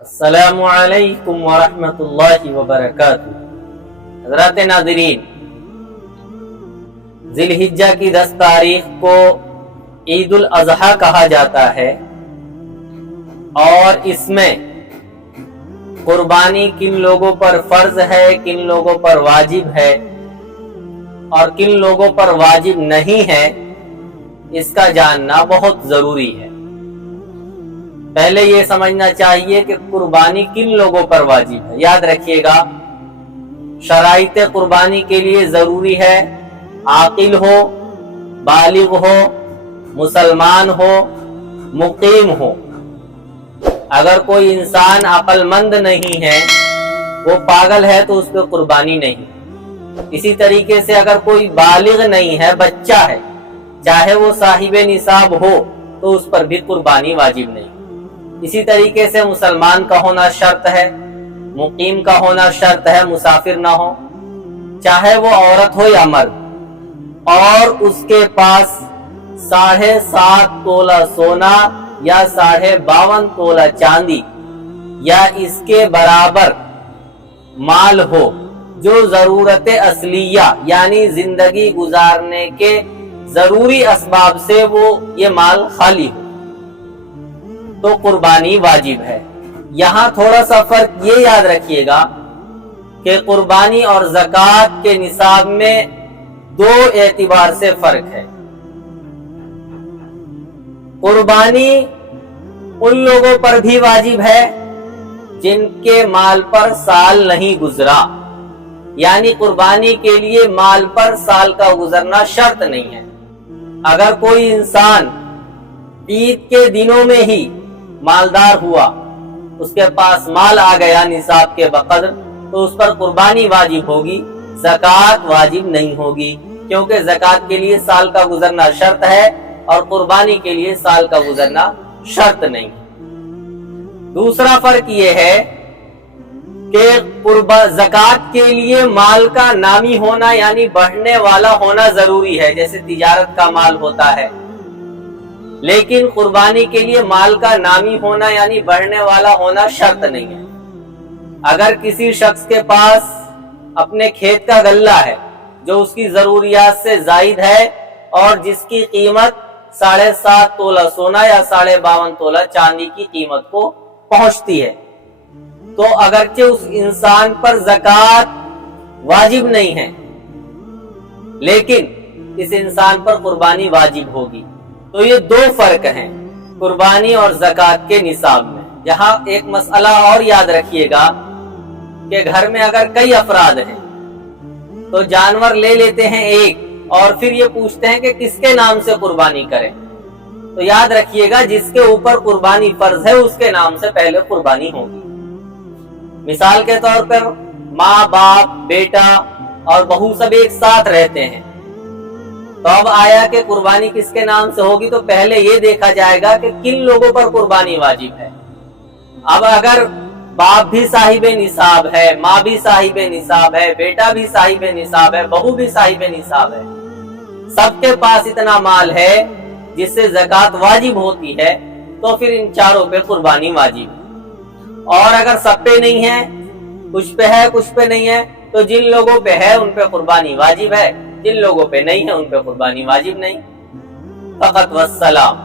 السلام علیکم ورحمۃ اللہ وبرکاتہ۔ حضرات ناظرین، ذی الحجہ کی 10 تاریخ کو عید الاضحیٰ کہا جاتا ہے، اور اس میں قربانی کن لوگوں پر فرض ہے، کن لوگوں پر واجب ہے اور کن لوگوں پر واجب نہیں ہے، اس کا جاننا بہت ضروری ہے۔ پہلے یہ سمجھنا چاہیے کہ قربانی کن لوگوں پر واجب ہے۔ یاد رکھیے گا، شرائط قربانی کے لیے ضروری ہے عاقل ہو، بالغ ہو، مسلمان ہو، مقیم ہو۔ اگر کوئی انسان عقل مند نہیں ہے، وہ پاگل ہے، تو اس پہ قربانی نہیں۔ اسی طریقے سے اگر کوئی بالغ نہیں ہے، بچہ ہے، چاہے وہ صاحب نصاب ہو، تو اس پر بھی قربانی واجب نہیں۔ اسی طریقے سے مسلمان کا ہونا شرط ہے، مقیم کا ہونا شرط ہے، مسافر نہ ہو، چاہے وہ عورت ہو یا مرد، اور اس کے پاس 7.5 تولہ سونا یا 52.5 تولہ چاندی یا اس کے برابر مال ہو، جو ضرورت اصلیہ یعنی زندگی گزارنے کے ضروری اسباب سے وہ یہ مال خالی ہو، تو قربانی واجب ہے۔ یہاں تھوڑا سا فرق یہ یاد رکھیے گا کہ قربانی اور زکوٰۃ کے نصاب میں 2 اعتبار سے فرق ہے۔ قربانی ان لوگوں پر بھی واجب ہے جن کے مال پر سال نہیں گزرا، یعنی قربانی کے لیے مال پر سال کا گزرنا شرط نہیں ہے۔ اگر کوئی انسان عید کے دنوں میں ہی مالدار ہوا، اس کے پاس مال آ گیا نصاب کے بقدر، تو اس پر قربانی واجب ہوگی، زکوٰۃ واجب نہیں ہوگی، کیونکہ زکوٰۃ کے لیے سال کا گزرنا شرط ہے اور قربانی کے لیے سال کا گزرنا شرط نہیں۔ دوسرا فرق یہ ہے کہ زکوٰۃ کے لیے مال کا نامی ہونا یعنی بڑھنے والا ہونا ضروری ہے، جیسے تجارت کا مال ہوتا ہے، لیکن قربانی کے لیے مال کا نامی ہونا یعنی بڑھنے والا ہونا شرط نہیں ہے۔ اگر کسی شخص کے پاس اپنے کھیت کا غلہ ہے جو اس کی ضروریات سے زائد ہے اور جس کی قیمت 7.5 تولہ سونا یا 52.5 تولہ چاندی کی قیمت کو پہنچتی ہے، تو اگرچہ اس انسان پر زکوٰۃ واجب نہیں ہے، لیکن اس انسان پر قربانی واجب ہوگی۔ تو یہ 2 فرق ہیں قربانی اور زکوٰۃ کے نصاب میں۔ یہاں ایک مسئلہ اور یاد رکھیے گا کہ گھر میں اگر کئی افراد ہیں تو جانور لے لیتے ہیں ایک، اور پھر یہ پوچھتے ہیں کہ کس کے نام سے قربانی کریں، تو یاد رکھیے گا جس کے اوپر قربانی فرض ہے اس کے نام سے پہلے قربانی ہوگی۔ مثال کے طور پر ماں، باپ، بیٹا اور بہو سب ایک ساتھ رہتے ہیں، تو اب آیا کہ قربانی کس کے نام سے ہوگی، تو پہلے یہ دیکھا جائے گا کہ کن لوگوں پر قربانی واجب ہے۔ اب اگر باپ بھی صاحب نصاب ہے، ماں بھی صاحب نصاب ہے، بیٹا بھی صاحب نصاب ہے، بہو بھی صاحب نصاب ہے، سب کے پاس اتنا مال ہے جس سے زکوٰۃ واجب ہوتی ہے، تو پھر ان چاروں پہ قربانی واجب ہے۔ اور اگر سب پہ نہیں ہے، کچھ پہ ہے کچھ پہ نہیں ہے، تو جن لوگوں پہ ہے ان پہ قربانی واجب ہے، جن لوگوں پہ نہیں ہے ان پہ قربانی واجب نہیں۔ فقط والسلام۔